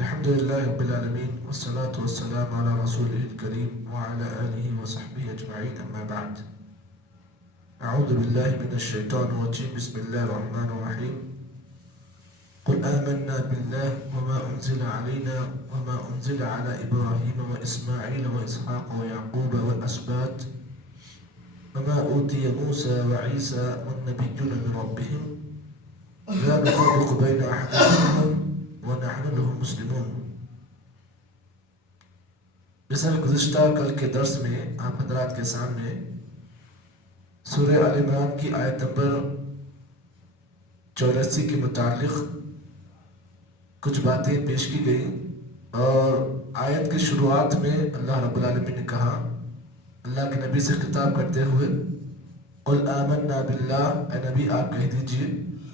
الحمد لله رب العالمين والصلاة والسلام على رسوله الكريم وعلى آله وصحبه أجمعين أما بعد. أعوذ بالله من الشيطان الرجيم. بسم الله الرحمن الرحيم. قل آمنا بالله وما أنزل علينا وما أنزل على إبراهيم وإسماعيل وإسحاق ويعقوب والأسباط وما أوتي موسى وعيسى والنبيون من ربهم لا نفرق بين أحد منهم ونحن له مسلمون. جیسا گزشتہ کل کے درس میں آپ حضرات کے سامنے سورہ آل عمران کی آیت نمبر 84 کے متعلق کچھ باتیں پیش کی گئیں، اور آیت کی شروعات میں اللہ رب العالمین نے کہا، اللہ کے نبی سے خطاب کرتے ہوئے، قل آمنا باللہ، اے نبی آپ کہہ دیجئے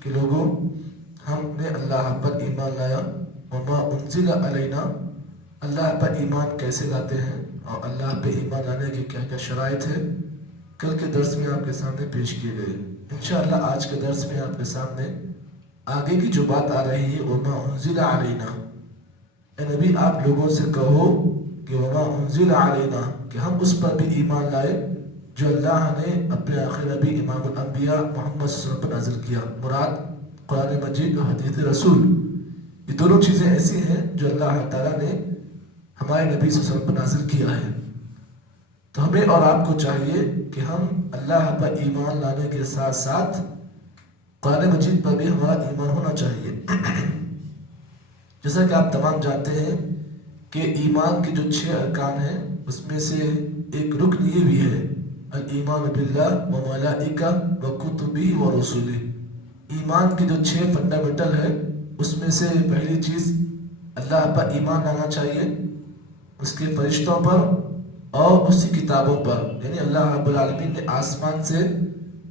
کہ لوگوں ہم نے اللہ پر ایمان لایا، وما انزل علینا، اللہ پر ایمان کیسے لاتے ہیں اور اللہ پہ ایمان لانے کی کیا کیا شرائط ہے، کل کے درس میں آپ کے سامنے پیش کیے گئے۔ انشاءاللہ آج کے درس میں آپ کے سامنے آگے کی جو بات آ رہی ہے، وما انزل علینا، اے نبی آپ لوگوں سے کہو کہ وما انزل علینا، کہ ہم اس پر بھی ایمان لائے جو اللہ نے اپنے آخر نبی امام الانبیاء محمد صلی اللہ علیہ وسلم پر نازل کیا۔ مراد قرآن مجید اور حدیث رسول، یہ دونوں چیزیں ایسی ہیں جو اللہ تعالیٰ نے ہمارے نبی صلی اللہ علیہ وسلم پر نازل کیا ہے۔ تو ہمیں اور آپ کو چاہیے کہ ہم اللہ پر ایمان لانے کے ساتھ ساتھ قرآن مجید پر بھی ہمارا ایمان ہونا چاہیے۔ جیسا کہ آپ تمام جانتے ہیں کہ ایمان کے جو 6 ارکان ہیں، اس میں سے ایک رکن یہ بھی ہے، الایمان باللہ و ملائکہ و کتبہ و رسولہ۔ ایمان کے جو 6 فنڈامنٹل ہے، اس میں سے پہلی چیز اللہ پر ایمان لانا چاہیے، اس کے فرشتوں پر اور اس کی کتابوں پر، یعنی اللہ رب العالمین نے آسمان سے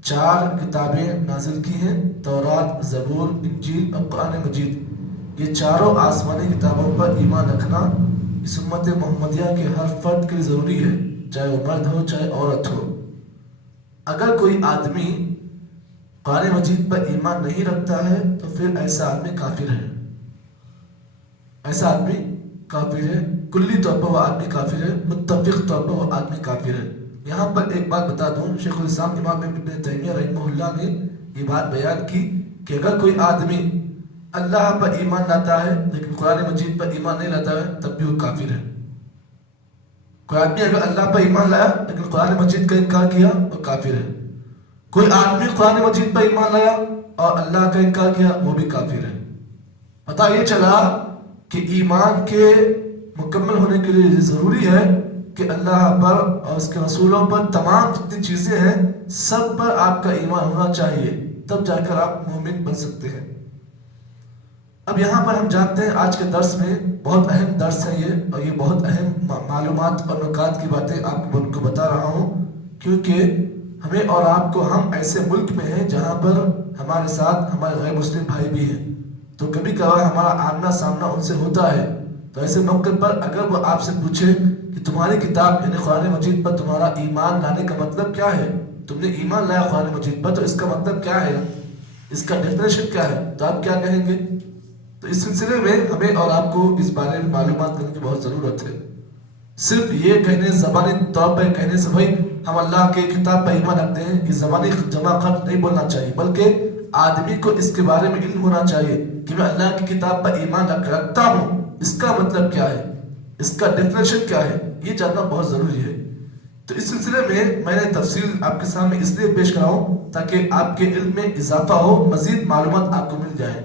4 کتابیں نازل کی ہیں، تورات، زبور، انجیل اور قرآن مجید۔ یہ چاروں آسمانی کتابوں پر ایمان رکھنا اس امت محمدیہ کے ہر فرد کے لیے ضروری ہے، چاہے وہ مرد ہو چاہے عورت ہو۔ اگر کوئی آدمی قرآن مجید پر ایمان نہیں رکھتا ہے تو پھر ایسا آدمی کافر ہے، ایسا آدمی کافر ہے، کلی طور پر وہ آدمی کافر ہے، متفق طور پر وہ آدمی کافر ہے۔ یہاں پر ایک بات بتا دوں، شیخ الاسلام امام ابن تیمیہ رحمہ اللہ نے یہ بات بیان کی کہ اگر کوئی آدمی اللہ پر ایمان لاتا ہے لیکن قرآن مجید پر ایمان نہیں لاتا ہے تب بھی وہ کافر ہے۔ کوئی آدمی اگر اللہ پر ایمان لایا لیکن قرآن مجید کا انکار کیا وہ کافر ہے۔ کوئی آدمی قرآن مجید پر ایمان لایا اور اللہ کا انکار کیا وہ بھی کافر ہے۔ پتہ یہ چلا کہ ایمان کے مکمل ہونے کے لیے ضروری ہے کہ اللہ پر اور اس کے رسولوں پر تمام جتنی چیزیں ہیں سب پر آپ کا ایمان ہونا چاہیے، تب جا کر آپ مومن بن سکتے ہیں۔ اب یہاں پر ہم جانتے ہیں آج کے درس میں بہت اہم درس ہے یہ، اور یہ بہت اہم معلومات اور نکات کی باتیں آپ کو بتا رہا ہوں، کیونکہ ہمیں اور آپ کو، ہم ایسے ملک میں ہیں جہاں پر ہمارے ساتھ ہمارے غیر مسلم بھائی بھی ہیں، تو کبھی کبھار ہمارا آمنا سامنا ان سے ہوتا ہے۔ تو ایسے موقع پر اگر وہ آپ سے پوچھے کہ تمہاری کتاب یعنی قرآن مجید پر تمہارا ایمان لانے کا مطلب کیا ہے، تم نے ایمان لایا قرآن مجید پر تو اس کا مطلب کیا ہے، اس کا ڈیفینیشن کیا ہے، تو آپ کیا کہیں گے؟ تو اس سلسلے میں ہمیں اور آپ کو اس بارے میں معلومات کرنے کی بہت ضرورت ہے۔ صرف یہ کہنے، زبانی طور پر کہنے سے بھائی ہم اللہ کے کتاب پر ایمان رکھتے ہیں، یہ زبانی جمع خط نہیں بولنا چاہیے، بلکہ آدمی کو اس کے بارے میں علم ہونا چاہیے کہ میں اللہ کی کتاب پر ایمان رکھتا ہوں، اس کا مطلب کیا ہے، اس کا ڈیفینیشن کیا ہے، یہ جاننا بہت ضروری ہے۔ تو اس سلسلے میں نے تفصیل آپ کے سامنے اس لیے پیش کراؤں تاکہ آپ کے علم میں اضافہ ہو، مزید معلومات آپ کو مل جائیں۔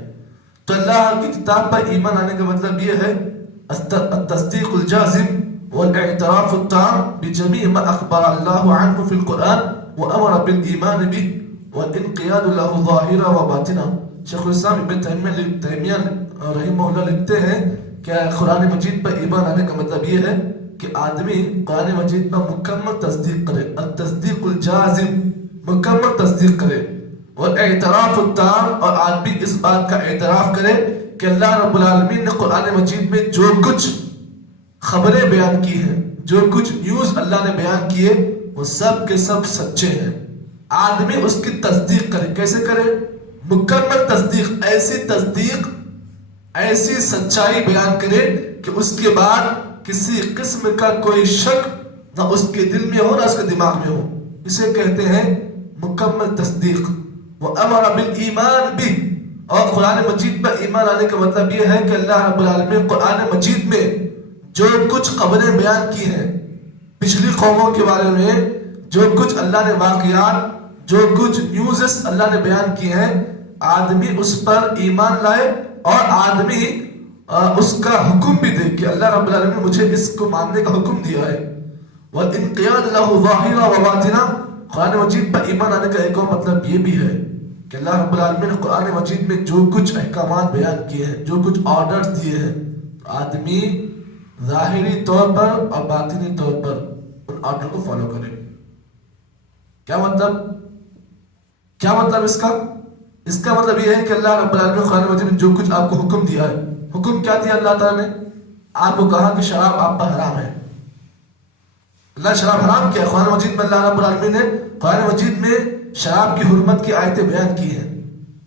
تو اللہ کی کتاب پر ایمان آنے کا مطلب یہ ہے التصدیق الجازم والاعتراف التام بجميع ما أخبر الله عنه في القرآن وأمر بالإيمان به والانقياد له ظاهرا وباطنا۔ شیخ الاسلام ابن تیمیہ رحمہ اللہ لکھتے ہیں کہ قرآن مجید پر ایمان آنے کا مطلب یہ ہے کہ آدمی قرآن مجید پر مکمل تصدیق کرے، التصدیق الجازم، مکمل تصدیق کرے، اور اعتراف التام، اور آدمی اس بات کا اعتراف کرے کہ اللہ رب العالمین نے قرآن مجید میں جو کچھ خبریں بیان کی ہیں، جو کچھ نیوز اللہ نے بیان کیے وہ سب کے سب سچے ہیں۔ آدمی اس کی تصدیق کرے، کیسے کرے؟ مکمل تصدیق، ایسی تصدیق ایسی سچائی بیان کرے کہ اس کے بعد کسی قسم کا کوئی شک نہ اس کے دل میں ہو نہ اس کے دماغ میں ہو. اسے کہتے ہیں مکمل تصدیق. وَأَمَرَ بِالْإِيمَانِ بِهِ. اور قرآن مجید پر ایمان لانے کا مطلب یہ ہے کہ اللہ رب العالمین قرآن مجید میں جو کچھ خبریں بیان کی ہیں پچھلی قوموں کے بارے میں، جو کچھ اللہ نے واقعات، جو کچھ نیوزز اللہ نے بیان کی ہیں، آدمی اس پر ایمان لائے اور آدمی اس کا حکم بھی دے کہ اللہ رب العالمین نے مجھے اس کو ماننے کا حکم دیا ہے. وَالْإِنْقِيَادُ لَهُ ظَاهِرًا وَبَاطِنًا. قرآن مجید پر ایمان آنے کا ایک اور مطلب یہ بھی ہے کہ اللہ رب العالمین نے قرآن مجید میں جو کچھ احکامات بیان کیے ہیں، جو کچھ آرڈرز دیے ہیں، آدمی ظاہری طور پر اور باطنی طور پر ان آرڈر کو فالو کرے. کیا مطلب اس کا مطلب یہ ہے کہ اللہ رب العالمین قرآن مجید میں جو کچھ آپ کو حکم دیا ہے، حکم کیا دیا اللہ تعالیٰ نے؟ آپ کو کہا کہ شراب آپ پر حرام ہے. اللہ شراب حرام کیا؟ قرآن مجید میں اللہ رب العالمین نے قرآن مجید میں شراب کی حرمت کی آیتیں بیان کی ہیں.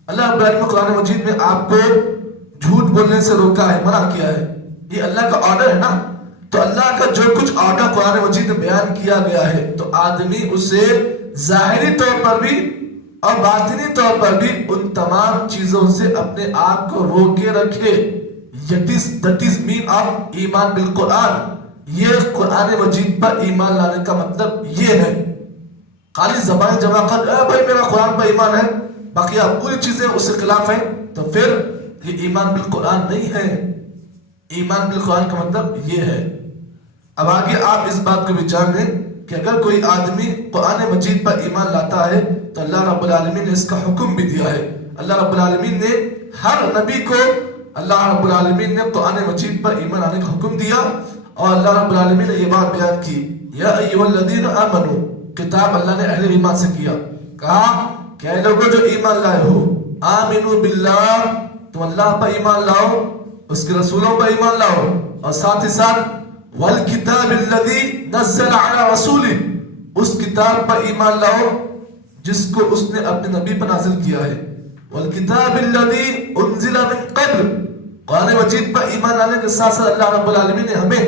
اللہ رب العالمین قرآن مجید میں آپ کو جھوٹ بولنے سے روکا ہے، منع کیا ہے. یہ اللہ کا آرڈر ہے نا. تو اللہ کا جو کچھ آرڈر قرآن مجید میں بیان کیا گیا ہے تو آدمی اسے ظاہری طور پر بھی اور باطنی طور پر بھی ان تمام چیزوں سے اپنے آپ کو روکے رکھے. that is mean of ایمان بالقرآن. یہ قرآن مجید پر ایمان لانے کا مطلب یہ ہے. خالی زبان جمع کر بھائی میرا قرآن پر ایمان ہے، باقی آپ پوری چیزیں اس کے خلاف ہیں، تو پھر یہ ایمان بالقرآن نہیں ہے. ایمان بالقرآن کا مطلب یہ ہے. اب آگے آپ اس بات کو بھی جان لیں کہ اگر کوئی آدمی قرآن مجید پر ایمان لاتا ہے تو اللہ رب العالمین نے اس کا حکم بھی دیا ہے. اللہ رب العالمین نے ہر نبی کو اللہ رب العالمین نے قرآن مجید پر ایمان لانے کا حکم دیا اور اللہ رب العالمین نے یہ بات بیان کی یا ایھا الذین آمنوا. کتاب اللہ نے اہل ایمان سے کیا، کہا کہ اے لوگوں جو ایمان لائے ہو، آمنوا باللہ، تم اللہ پر ایمان لاؤ، اس کے رسولوں پر ایمان لاؤ، اور ساتھ ہی ساتھ والکتاب الذی نزل علی رسولہ، اس کتاب پر ایمان لاؤ جس کو اس نے اپنے نبی پر نازل کیا ہے. والکتاب الذی انزل من قبل. قرآن مجید پر ایمان لانے کے ساتھ ساتھ اللہ رب العالمین نے ہمیں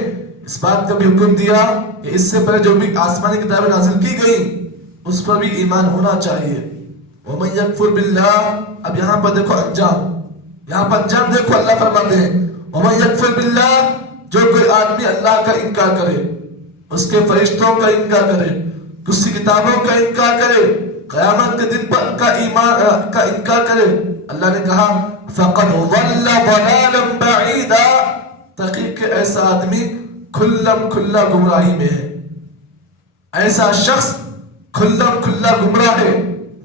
اس بات کا بھی حکم دیا کہ اس سے پہلے جو بھی آسمانی کتابیں نازل کی گئی اس پر بھی ایمان ہونا چاہیے. وَمَن يَكْفُرْ بِاللَّهِ. اب یہاں پر دیکھو انجام، یہاں پر انجام دیکھو. اللہ فرماتے ہیں وَمَن يَكْفُرْ بِاللَّهِ، جو کوئی آدمی اللہ کا انکار کرے، اس کے فرشتوں کا انکار کرے، کسی کتابوں کا انکار کرے، قیامت کے دن پر کا ایمان کا انکار کرے، اللہ نے کہا فَقَدْ ضَلَّ ضَلَالًا بَعِيدًا. تحقیق کہ ایسا آدمی کھلم کھلا گمراہی میں ہے. ایسا شخص کھلم کھلا گمراہ ہے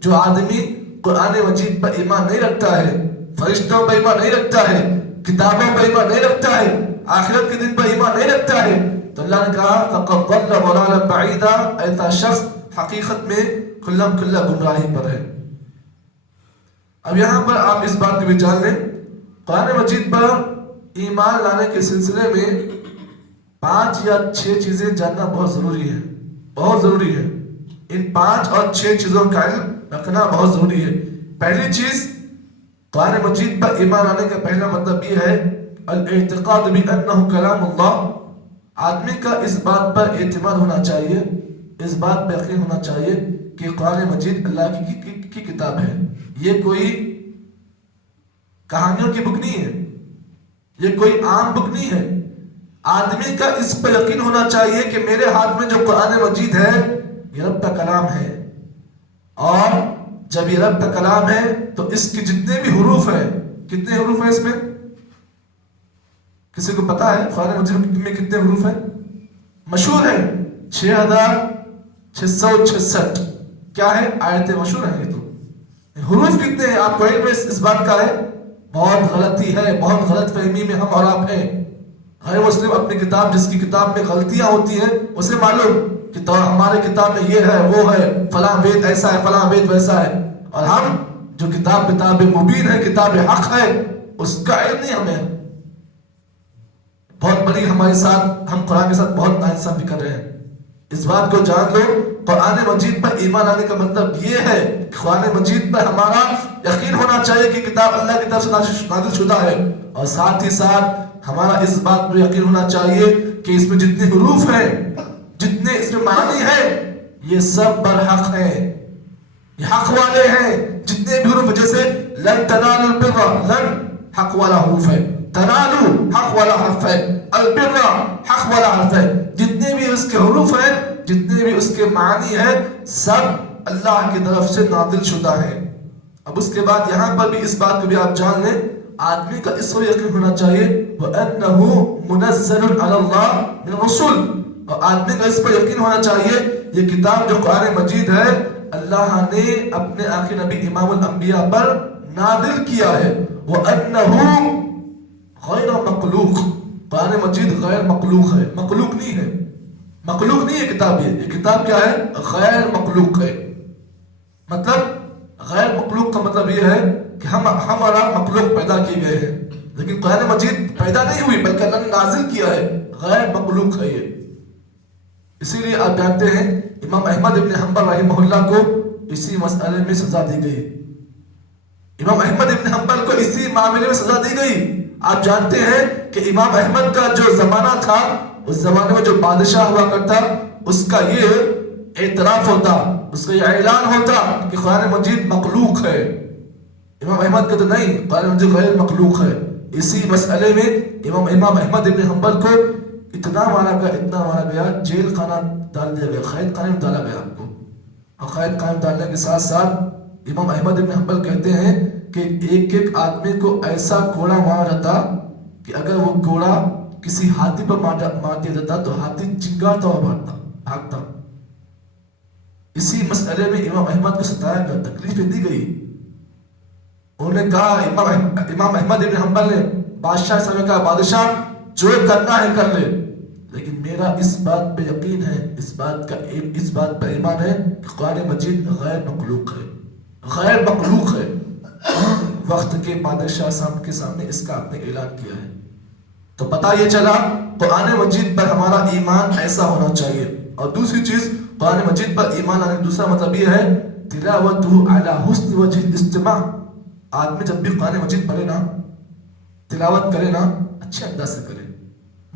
جو آدمی قرآن مجید پر ایمان نہیں رکھتا ہے، فرشتوں پر ایمان نہیں رکھتا ہے، کتابوں پر ایمان نہیں رکھتا ہے، آخرت کے دن پر ایمان نہیں رکھتا ہے. تو اللہ نے کہا فَقَدْ ضَلَّ ضَلَالًا بَعِيدًا. ایسا شخص حقیقت میں کھلم کھلا گمراہی پر ہے. اب یہاں پر آپ اس بات کو بھی جان لیں، قرآن مجید پر ایمان لانے کے سلسلے میں 5 یا 6 چیزیں جاننا بہت ضروری ہے، بہت ضروری ہے. ان 5 اور 6 چیزوں کا علم رکھنا بہت ضروری ہے. پہلی چیز، قرآن مجید پر ایمان لانے کا پہلا مطلب یہ ہے الاعتقاد بأنه کلام اللہ. آدمی کا اس بات پر اعتماد ہونا چاہیے، اس بات پر یقین ہونا چاہیے کہ قرآن مجید اللہ کی کتاب ہے. یہ کوئی کہانیوں کی بک نہیں ہے، یہ کوئی عام بک نہیں ہے. آدمی کا اس پر یقین ہونا چاہیے کہ میرے ہاتھ میں جو قرآن مجید ہے یہ رب کا کلام ہے، اور جب یہ رب کا کلام ہے تو اس کے جتنے بھی حروف ہیں، کتنے حروف ہیں اس میں؟ کسی کو پتا ہے قرآن مجید میں کتنے حروف ہیں؟ مشہور ہے 6666. کیا ہے؟ آیتیں مشہور ہیں. یہ تو حروف کتنے ہیں آپ کو علم اس بات کا ہے؟ بہت غلطی ہے، بہت غلط فہمی میں ہم اور آپ ہیں. غیر مسلم اپنی کتاب، جس کی کتاب میں غلطیاں ہوتی ہیں، اسے معلوم کہ ہمارے کتاب میں یہ ہے، وہ ہے، فلاں وید ایسا ہے، فلاں وید ویسا ہے. اور ہم جو کتاب مبین ہے، کتاب حق ہے، اس کا علم نہیں ہمیں. بہت بڑی ہمارے ساتھ، ہم قرآن کے ساتھ بہت ناانصافی کر رہے ہیں. اس بات کو جان لو، قرآن مجید پر ایمان آنے کا مطلب یہ ہے کہ قرآن مجید پر ہمارا یقین ہونا چاہیے کہ کتاب اللہ کی طرف سے نازل شدہ ہے، اور ساتھ ہی ساتھ ہمارا اس بات پر یقین ہونا چاہیے کہ اس میں جتنے حروف ہیں، جتنے اس میں معنی ہیں، یہ سب برحق ہیں، یہ حق والے ہیں. جتنے بھی حروف جیسے لن تنالوا البر، لن حق والا حروف ہے، تنالو حق والا حرف ہے، البر حق والا حرف ہے. جتنے بھی اس کے حروف ہیں، جتنے بھی اس کے معنی ہیں، سب اللہ کی طرف سے نازل شدہ ہیں. اب اس کے بعد یہاں پر بھی اس بات کو بھی آپ جان لیں، آدمی کا اس پر یقین ہونا چاہیے وَأَنَّهُ مُنَزَّلٌ عَلَى اللَّهِ مِنَ الرُّسُلِ، اور آدمی کا اس پر یقین ہونا چاہیے یہ کتاب جو قرآن مجید ہے اللہ نے اپنے آخری نبی امام الانبیاء پر نازل کیا ہے. وَأَنَّهُ غیر مخلوق، قرآن مجید غیر مخلوق ہے، مخلوق نہیں ہے، مخلوق نہیں ہے کتاب. یہ کتاب کیا ہے؟ غیر مخلوق ہے. مطلب غیر مخلوق کا مطلب یہ ہے کہ ہم اور آپ مخلوق پیدا کیے گئے ہیں، لیکن قرآن مجید پیدا نہیں ہوئی بلکہ اللہ نے نازل کیا ہے، غیر مخلوق ہے یہ. اسی لیے آپ جانتے ہیں امام احمد ابن حنبل رحمہ اللہ کو اسی مسئلے میں سزا دی گئی. امام احمد ابن حنبل کو اسی معاملے میں سزا دی گئی. آپ جانتے ہیں کہ امام احمد کا جو زمانہ تھا، اس زمانے میں جو بادشاہ ہوا کرتا، اس کا یہ اعتراف ہوتا، اس کا یہ اعلان ہوتا کہ قرآن مجید مخلوق ہے. امام احمد کا تو نہیں، قرآن مجید غیر مخلوق ہے. اسی مسئلے میں امام احمد ابن حنبل کو اتنا مارا گیا، جیل خانہ ڈال دیا گیا، قید خانے میں ڈالا گیا آپ کو. اور قید خانے میں ڈالنے کے ساتھ ساتھ امام احمد ابن حنبل کہتے ہیں کہ ایک ایک آدمی کو ایسا کوڑا مارا جاتا کہ اگر وہ کوڑا کسی ہاتھی پر مار دیا جاتا تو ہاتھی چنگارتا ہوا بھاگتا. اسی مسئلے میں امام احمد کو ستایا گیا، تکلیفیں دی گئی. انہوں نے کہا، امام احمد ابن حنبل نے بادشاہ سے کہا بادشاہ جو کرنا ہے کر لے، لیکن میرا اس بات پہ یقین ہے، اس بات پہ ایمان ہے کہ قرآن مجید غیر مخلوق ہے، غیر مخلوق ہے. وقت کے بادشاہ صاحب کے سامنے اس کا آپ نے اعلان کیا ہے. تو پتہ یہ چلا قرآن مجید پر ہمارا ایمان ایسا ہونا چاہیے. اور دوسری چیز قرآن مجید پر ایمان آنے کا دوسرا مطلب یہ ہے تلاوتہ علی حسن وجہ الاستماع. آدمی جب بھی قرآن مجید پڑھے نا، تلاوت کرے نا، اچھے انداز سے کرے،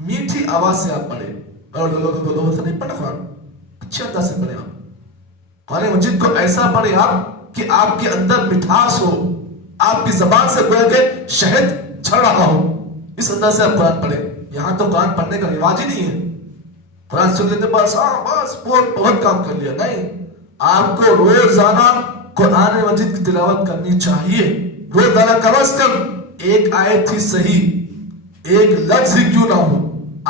میٹھی آواز سے آپ پڑھے، سے نہیں پڑھنا قرآن، اچھے انداز سے پڑھے. آپ قرآن مجید کو ایسا پڑھے آپ کہ آپ کے اندر مٹھاس ہو، آپ کی زبان سے گویا کہ شہد جھڑ رہا ہو، اس انداز سے آپ قرآن پڑھیں. یہاں تو قرآن پڑھنے کا رواج ہی نہیں ہے. قرآن سن لیتے بس بہت کام کر لیا. نہیں، آپ کو روزانہ قرآن مجید کی تلاوت کرنی چاہیے. روزانہ کم از کم ایک آیت ہی صحیح، ایک لفظ ہی کیوں نہ ہو،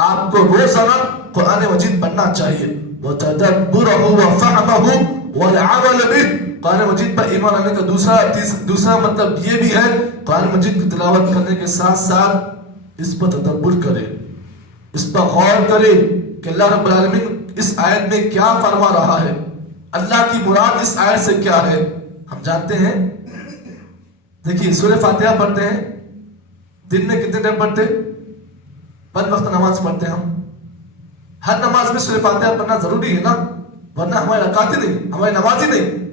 آپ کو روزانہ قرآن مجید پڑھنا چاہیے. وَتَدَبُّرَهُ وَفَهْمَهُ وَالْعَمَلَ بِهِ. قرآن مجید پر ایمان آنے کا دوسرا مطلب یہ بھی ہے قرآن مجید کی تلاوت کرنے کے ساتھ ساتھ اس پر تدبر کرے، اس پر غور کرے کہ اللہ رب العالمین اس آیت میں کیا فرما رہا ہے، اللہ کی مراد اس آیت سے کیا ہے. ہم جانتے ہیں، دیکھیے سورہ فاتحہ پڑھتے ہیں، دن میں کتنے ٹائم پڑھتے؟ 5 وقت نماز پڑھتے ہیں. ہم ہر نماز میں سورہ فاتحہ پڑھنا ضروری ہے نا، ورنہ ہماری رکعت ہی نہیں، ہماری نماز ہی نہیں.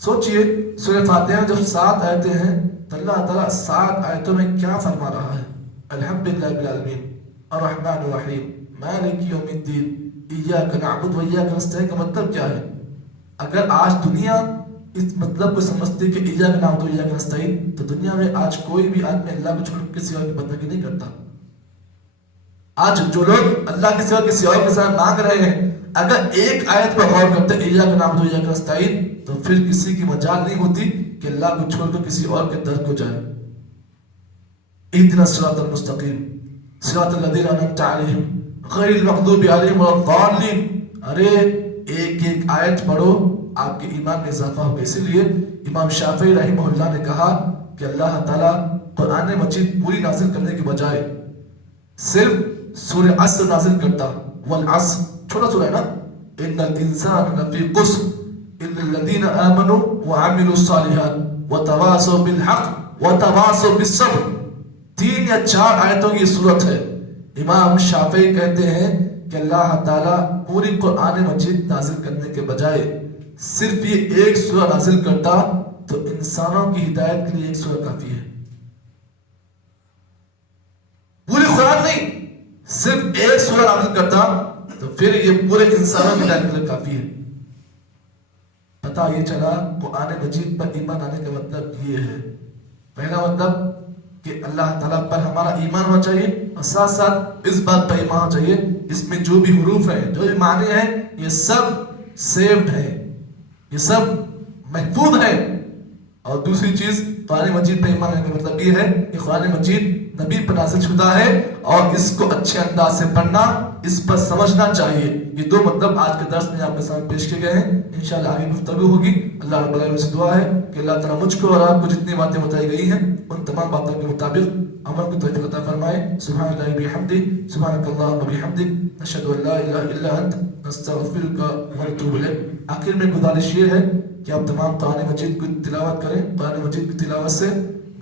سوچئے سورہ فاتحہ میں جب 7 آیتیں ہیں تو اللہ تعالیٰ 7 آیتوں میں کیا فرما رہا ہے؟ الحمدللہ رب العالمین الرحمن الرحیم مالک یوم الدین ایاک نعبد و ایاک نستعین کا مطلب کیا ہے؟ اگر آج دنیا اس مطلب کو سمجھتے کہ ایاک نعبد و ایاک نستعین، تو دنیا میں آج کوئی بھی آدمی اللہ کو چھوڑ کے کسی اور کی بندگی نہیں کرتا. آج جو لوگ اللہ کے سوا کسی اور کے ساتھ مانگ رہے ہیں، اگر ایک آیت پر غور کرتے ایاک نعبد و ایاک نستعین، تو پھر کسی کی مجال نہیں ہوتی کہ اللہ کو چھوڑ کر کسی اور کے در کو جائے. اهدنا الصراط المستقیم صراط الذین انعمت علیہم غیر المغضوب علیہم ولا الضالین. ارے ایک ایک آیت پڑھو، آپ کے ایمان میں اضافہ ہوگا. اسی لیے امام شافعی رحمہ اللہ نے کہا کہ اللہ تعالیٰ قرآن مجید پوری نازل کرنے کے بجائے صرف سورہ عصر نازل کرتا. والعصر چھوٹا سورہ ہے نا، ان الانسان لفی خسر الا الذین آمنوا وعملوا الصالحات وتواصوا بالحق وتواصوا بالصبر. 3 یا 4 آیتوں کی صورت ہے. امام شافعی کہتے ہیں کہ اللہ تعالیٰ پوری قرآن مجید نازل کرنے کے بجائے صرف یہ ایک سورہ نازل کرتا تو انسانوں کی ہدایت کے لیے ایک سورہ کافی ہے. پوری قرآن نہیں، صرف ایک سورہ نازل کرتا تو پھر یہ پورے انسانوں کی ہدایت کے لیے کافی ہے. پتہ یہ چلا قرآن مجید پر ایمان آنے کا مطلب یہ ہے. پہلا مطلب کہ اللہ تعالیٰ پر ہمارا ایمان ہونا چاہیے، اور ساتھ ساتھ اس بات پر ایمان ہونا چاہیے اس میں جو بھی حروف ہیں، جو بھی معنی ہیں، یہ سب سیوڈ ہیں، یہ سب محفوظ ہیں. اور دوسری چیز قرآن مجید پر ایمان آنے کا مطلب یہ ہے کہ قرآن مجید نبی پر نازل شدہ ہے اور اس کو اچھے انداز سے پڑھنا، اس پر سمجھنا چاہیے. یہ دو مطلب آج کے درس میں آپ کے سامنے پیش کیے گئے ہیں. انشاءاللہ آگے گفتگو ہوگی. اللہ رب العالمین سے دعا ہے کہ اللہ تعالیٰ مجھ کو اور آپ کو جتنی باتیں بتائی گئی ہیں ان تمام باتوں کے مطابق عمل کی توفیق عطا فرمائے. سبحان اللہ بحمدہ، سبحانک اللہم وبحمدک، نشہد ان لا الہ الا انت، نستغفرک ونتوب الیک. آخر میں گزارش یہ ہے کہ آپ تمام قرآن مجید کی تلاوت کریں. قرآن مجید کی تلاوت سے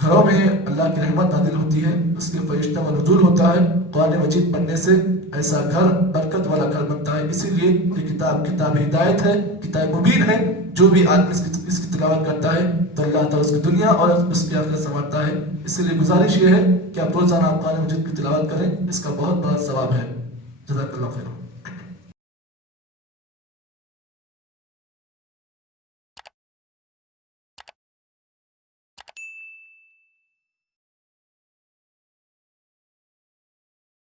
گھروں میں اللہ کی رحمت نازل ہوتی ہے، اس کے فرشتوں کا نزول ہوتا ہے. قرآن مجید پڑھنے سے ایسا گھر برکت والا گھر بنتا ہے. اسی لیے یہ کتاب ہدایت ہے، کتاب مبین ہے. جو بھی آدمی اس کی تلاوت کرتا ہے تو اللہ تعالیٰ اس کی دنیا اور اس کی آخرت سنوارتا ہے. اسی لیے گزارش یہ ہے کہ آپ روزانہ قرآن مجید کی تلاوت کریں، اس کا بہت بڑا ثواب ہے. جزاک اللہ خیر.